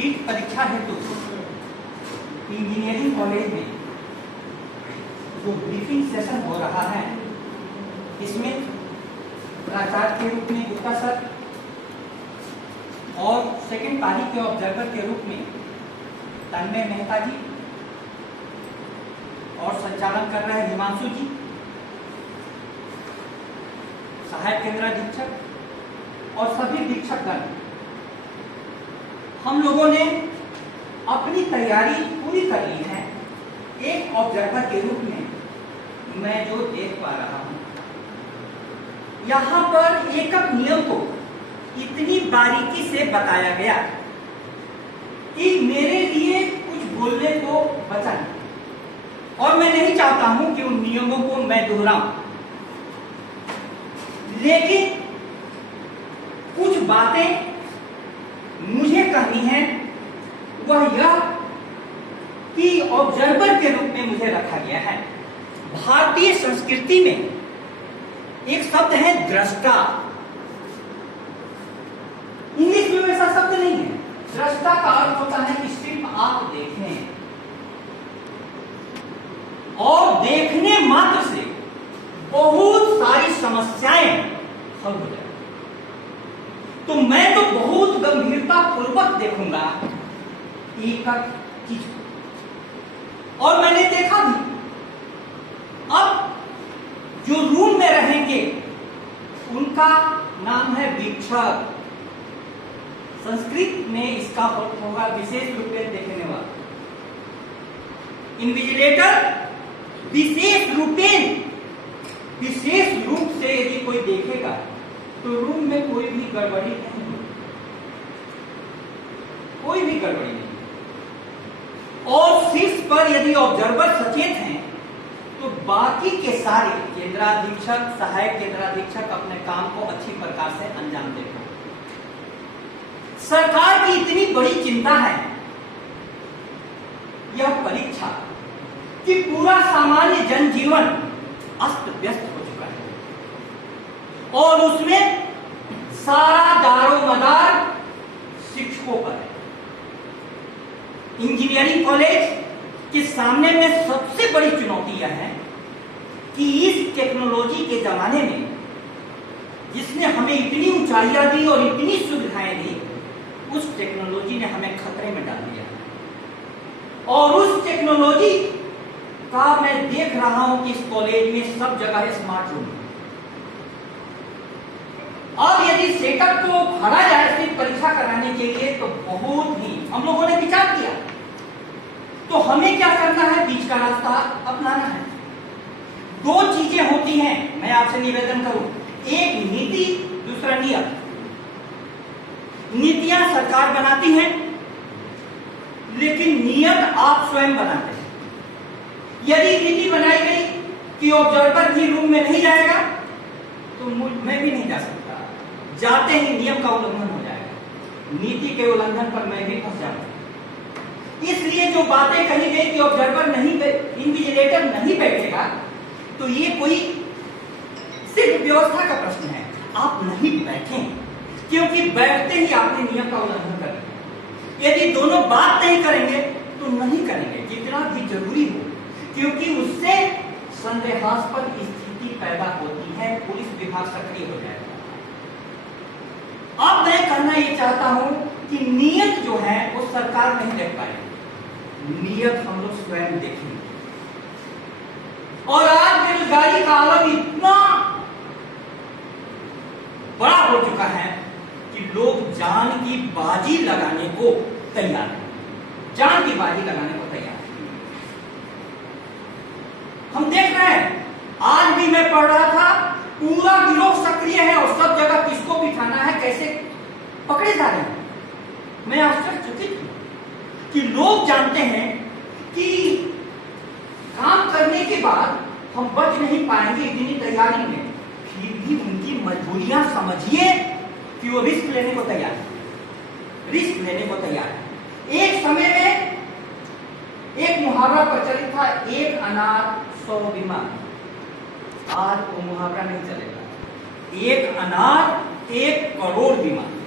NEET परीक्षा हेतु engineering college में जो ब्रीफिंग सेशन हो रहा है, इसमें प्राचार्य के रूप में गुप्ता सर और सेकंड पारी के ऑब्जर्वर के रूप में तन्मय मेहता जी और संचालन कर रहे हैं हिमांशु जी, सहायक केंद्राधीक्षक और सभी दीक्षकगण। हम लोगों ने अपनी तैयारी पूरी कर ली है। एक ऑब्जर्वर के रूप में मैं जो देख पा रहा हूं, यहां पर एकक नियम को इतनी बारीकी से बताया गया कि मेरे लिए कुछ बोलने को बचा नहीं, और मैं नहीं चाहता हूं कि उन नियमों को मैं दोहराऊं, लेकिन कुछ बातें मुझे कहनी है। वह यह कि ऑब्जर्वर के रूप में मुझे रखा गया है। भारतीय संस्कृति में एक शब्द है दृष्टा। इंग्लिश में वैसा शब्द नहीं है। दृष्टा का अर्थ होता है कि सिर्फ आप देखें, और देखने मात्र से बहुत सारी समस्याएं हल हो जाए। तो मैं तो बहुत गंभीरता पूर्वक देखूंगा एक चीज, और मैंने देखा भी। अब जो रूम में रहेंगे उनका नाम है वीक्षक। संस्कृत में इसका अर्थ होगा विशेष रूप से देखने वाला। इन्विजिलेटर विशेष रूपेण, विशेष रूप से यदि कोई देखेगा तो रूम में कोई भी गड़बड़ी नहीं होगी, कोई भी गड़बड़ी नहीं। और शीर्ष पर यदि ऑब्जर्वर सचेत हैं तो बाकी के सारे केंद्राधीक्षक, सहायक केंद्राधीक्षक अपने काम को अच्छी प्रकार से अंजाम देगा। सरकार की इतनी बड़ी चिंता है यह परीक्षा कि पूरा सामान्य जनजीवन अस्त व्यस्त हो चुका है, और उसमें सारा दारोमदार शिक्षकों पर है। इंजीनियरिंग कॉलेज के सामने में सबसे बड़ी चुनौती यह है कि इस टेक्नोलॉजी के जमाने में, जिसने हमें इतनी ऊंचाइयां दी और इतनी सुविधाएं दी, उस टेक्नोलॉजी ने हमें खतरे में डाल दिया। और उस टेक्नोलॉजी का मैं देख रहा हूं कि इस कॉलेज में सब जगह स्मार्ट रूम है। अब यदि सेटअप को भरा जाए सिर्फ परीक्षा कराने के लिए, तो बहुत ही हम लोगों ने विचार किया। तो हमें क्या करना है? बीच का रास्ता अपनाना है। दो चीजें होती हैं, मैं आपसे निवेदन करूं, एक नीति, दूसरा नियम। नीतियां सरकार बनाती है, लेकिन नियत आप स्वयं बनाते हैं। यदि नीति बनाई गई कि ऑब्जर्वर भी रूम में नहीं जाएगा, तो मैं भी नहीं जा सकता। जाते ही नियम का उल्लंघन हो जाएगा। नीति के उल्लंघन पर मैं भी फंस जाऊंगा। इसलिए जो बातें कही गई कि ऑब्जर्वर नहीं, इन्विजिलेटर नहीं बैठेगा, तो ये कोई सिर्फ व्यवस्था का प्रश्न है। आप नहीं बैठें, क्योंकि बैठते ही आपने नियम का उल्लंघन कर दिया। यदि दोनों बात नहीं करेंगे तो नहीं करेंगे, जितना भी जरूरी हो, क्योंकि उससे संदेहास्पद स्थिति पैदा होती है, पुलिस विभाग सक्रिय हो जाएगा। अब मैं कहना ये चाहता हूं कि नियत जो है वो सरकार नहीं देख पाएगी, नियत हम लोग स्वयं देखेंगे। और आज बेरोजगारी का आलम इतना बड़ा हो चुका है कि लोग जान की बाजी लगाने को तैयार है, जान की बाजी लगाने को तैयार है। हम देख रहे हैं, आज भी मैं पढ़ रहा था, पूरा गिरोह सक्रिय है और सब जगह किसको बिठाना है, कैसे पकड़े जा रहे हैं। मैं आश्चर्यचकित हूं कि लोग जानते हैं कि काम करने के बाद हम बच नहीं पाएंगे इतनी तैयारी में, फिर भी उनकी मजबूरियां समझिए कि वो रिस्क लेने को तैयार है, रिस्क लेने को तैयार है। एक समय में एक मुहावरा प्रचलित था, एक अनार 100 बीमार। आज वो मुहावरा नहीं चलेगा, एक अनार 1 करोड़ बीमार।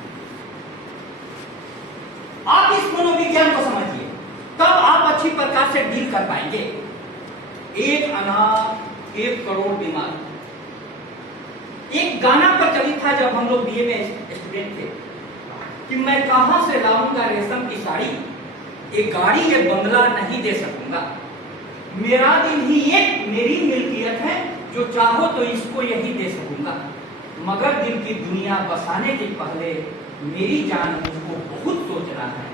आप इस प्रकार से डील कर पाएंगे। एक अनाथ 1 करोड़ बीमार। एक गाना प्रचलित था जब हम लोग बीए में स्टूडेंट थे कि मैं कहां से लाऊंगा रेशम की साड़ी, एक गाड़ी ये बंगला नहीं दे सकूंगा, मेरा दिल ही एक मेरी मिल्कियत है, जो चाहो तो इसको यही दे सकूंगा, मगर दिल की दुनिया बसाने के पहले मेरी जान मुझको बहुत सोचना है,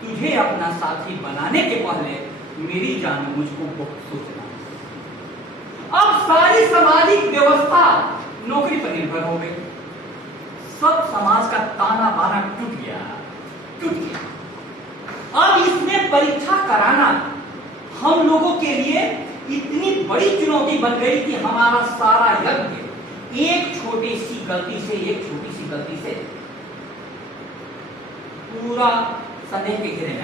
तुझे अपना साथी बनाने के पहले मेरी जान मुझको बहुत सोचना है। अब सारी सामाजिक व्यवस्था नौकरी पर निर्भर हो गई, सब समाज का ताना बाना टूट गया। अब इसमें परीक्षा कराना हम लोगों के लिए इतनी बड़ी चुनौती बन गई कि हमारा सारा यज्ञ एक छोटी सी गलती से पूरा संदेह के घेरे में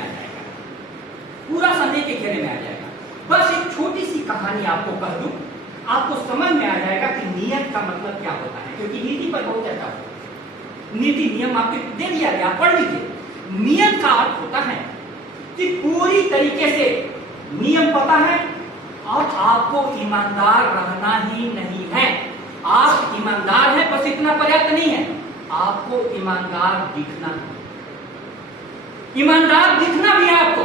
आ जाएगा, बस एक छोटी सी कहानी आपको कह दूं, आपको समझ में आ जाएगा कि नियत का मतलब क्या होता है, क्योंकि नीति पर बहुत चर्चा होती है। नीति नियम आपके दे दिया गया, पढ़ लीजिए। नियत का अर्थ होता है कि पूरी तरीके से नियम पता है और आपको ईमानदार रहना ही नहीं है। आप ईमानदार हैं, बस इतना पर्याप्त नहीं है, आपको ईमानदार दिखना भी है आपको।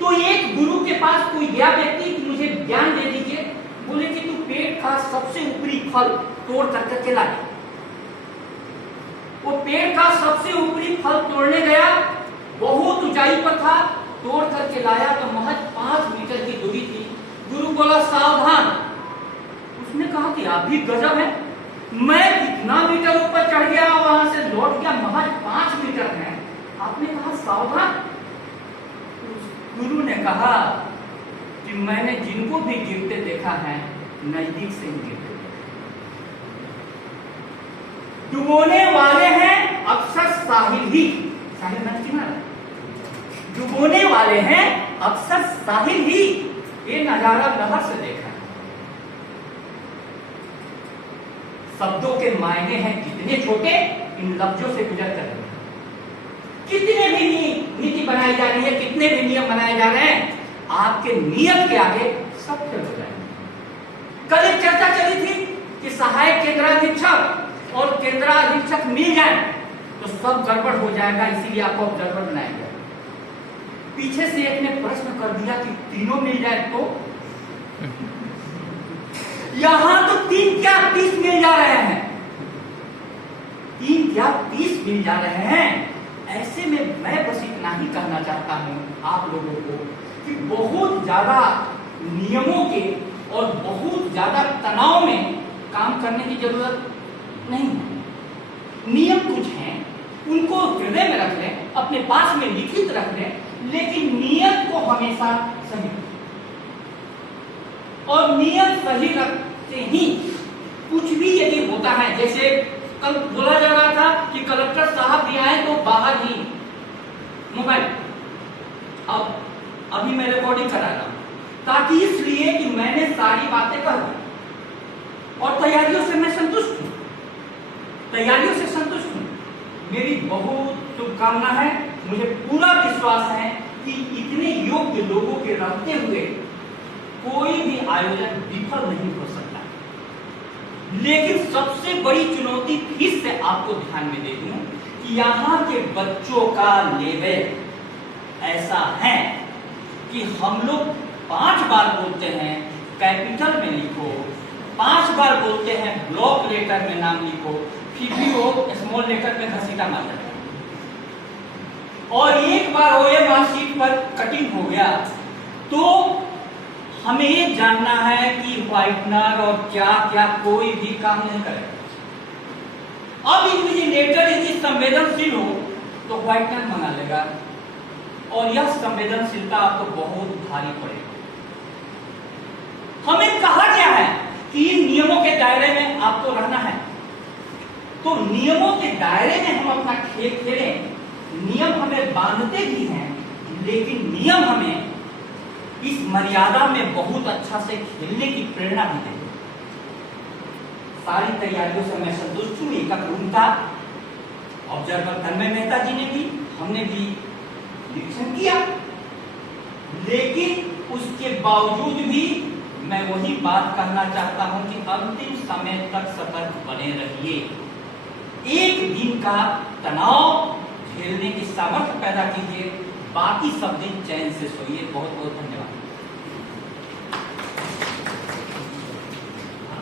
तो एक गुरु के पास कोई गया व्यक्ति कि मुझे ज्ञान दे दीजिए, बोले कि तू पेड़ का सबसे ऊपरी फल तोड़ करके ला। वो पेड़ का सबसे ऊपरी फल तोड़ने गया, बहुत ऊंचाई पर था, तोड़ करके लाया तो महज 5 मीटर की दूरी थी। गुरु बोला सावधान। उसने कहा कि आप भी गजब है, मैं कितना मीटर ऊपर चढ़ गया, वहां से लौट गया, महज 5 मीटर है, आपने कहा सावधान। गुरु ने कहा कि मैंने जिनको भी गिरते देखा है नजदीक से ही गिरते डुबोने वाले हैं अक्सर साहिल ही, डुबोने वाले हैं अक्सर साहिल ही, ये नजारा नहर से देखा है। शब्दों के मायने हैं कितने छोटे, इन लफ्जों से गुजर कर कितने भी नीति बनाई जा रही है, कितने भी नियम बनाए जा रहे हैं, आपके नियत के आगे सब फेल हो जाएंगे। कल एक चर्चा चली थी कि सहायक केंद्राधीक्षक और केंद्राधीक्षक मिल जाए तो सब गड़बड़ हो जाएगा, इसीलिए आपको ऑब्जर्वर बनाया गया। पीछे से एक ने प्रश्न कर दिया कि तीनों मिल जाए तो यहां तो 3 क्या 30 मिल जा रहे हैं, 3 क्या 30 मिल जा रहे हैं। ऐसे में मैं बस इतना ही कहना चाहता हूं आप लोगों को कि बहुत ज्यादा नियमों के और बहुत ज्यादा तनाव में काम करने की जरूरत नहीं है। नियम कुछ हैं, उनको हृदय में रख लें, अपने पास में लिखित रख लें, लेकिन नियत को हमेशा सही, और नियत सही रखते ही कुछ भी यदि होता है, जैसे कल बोला जा रहा था कि कलेक्टर साहब भी आए तो बाहर ही मोबाइल, अब अभी मैं रिकॉर्डिंग करा रहा हूं ताकि इसलिए कि मैंने सारी बातें कह दी और तैयारियों से मैं संतुष्ट हूं, मेरी बहुत शुभकामना है। मुझे पूरा विश्वास है कि इतने योग्य लोगों के रहते हुए कोई भी आयोजन विफल नहीं हो सकता। लेकिन सबसे बड़ी चुनौती फिर से आपको ध्यान में दे दूं कि यहाँ के बच्चों का लेवल ऐसा है कि हम लोग 5 बार बोलते हैं कैपिटल में लिखो, 5 बार बोलते हैं ब्लॉक लेटर में नाम लिखो, फिर भी वो स्मॉल लेटर में घसीटा मार जाता है। और एक बार OMR शीट पर कटिंग हो गया तो हमें ये जानना है कि व्हाइटनर और क्या क्या कोई भी काम नहीं करेगा। अब इन्विजिलेटर यदि संवेदनशील हो तो व्हाइटनर मंगा लेगा, और यह संवेदनशीलता आपको बहुत भारी पड़ेगी। हमें कहा गया है कि इन नियमों के दायरे में आपको रहना है, तो नियमों के दायरे में हम अपना खेल खेलें। नियम हमें बांधते भी हैं, लेकिन नियम हमें इस मर्यादा में बहुत अच्छा से खेलने की प्रेरणा भी देते। सारी तैयारियों से मैं संतुष्ट हूं। एक रूम था, ऑब्जर्वर तन्मय मेहता जी ने भी, हमने भी निरीक्षण किया, लेकिन उसके बावजूद भी मैं वही बात कहना चाहता हूं कि अंतिम समय तक सतर्क बने रहिए। एक दिन का तनाव झेलने की सामर्थ्य पैदा कीजिए, बाकी सब दिन चैन से सोइए। बहुत बहुत धन्यवाद।